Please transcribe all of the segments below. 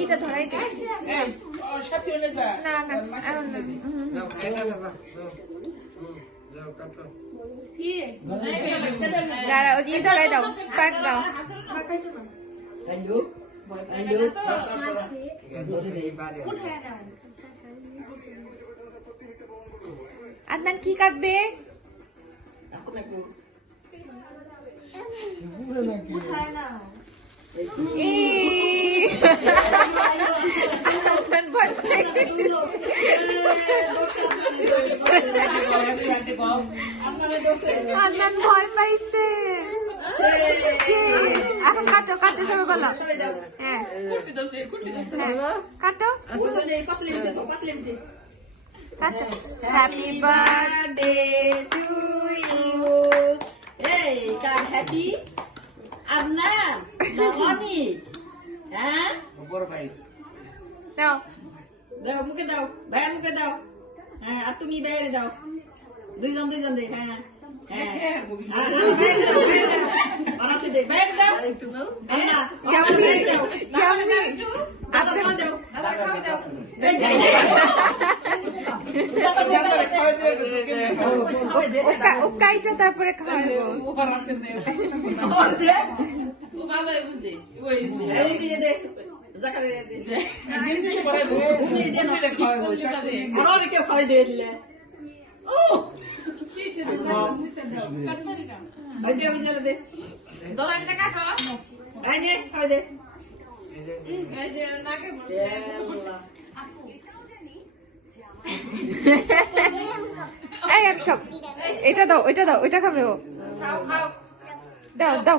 এটা ধরাই যা। না না এখন ধরাই দাও স্পার্ক দাও। আদনান কি কাটবে? এই ভয় পাইছে। এখন কাটো কাটতে শুরু করল হ্যাঁ। হ্যাঁ, কাটো। হ্যাপি বার্থডে টু ইউ এই কার হ্যাপি আদনান অনিক হ্যাঁ? বড় ভাই। দাও। দাও মুখে দাও ভাইয়ের মুখে দাও। হ্যাঁ আর তুমি বাইরে দাও। দুইজন দুইজন দে হ্যাঁ হ্যাঁ। তারপরে খাওয়াবো। ও এই দে ওই এটা দাও এটা দাও ওইটা খাবে ও দাও দাও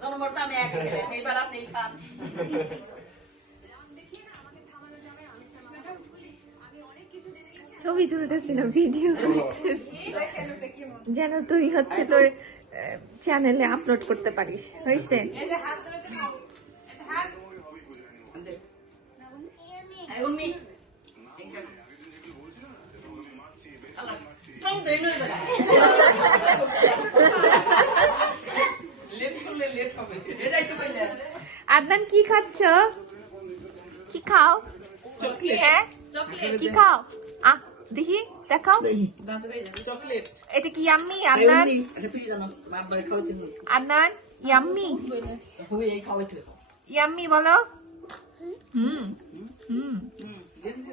জন্মটা আমি একে খেলাম এইবার আপনি খান ছবি তুলতেছি না ভিডিও যেন তুই হচ্ছে তোর চ্যানেলে আপলোড করতে পারিস হয়েছে উর্মি টং দেই নই বলা লেট করলে লেট হবে এটাই তো কইলে আদনান কি খাচ্ছ? কি খাও? হ্যাঁ? কি খাও? আহ দেখি দেখাও। এটা কি yummy Adnan? Adnan yummy yummy বলো। হুম হুম। গেঞ্জি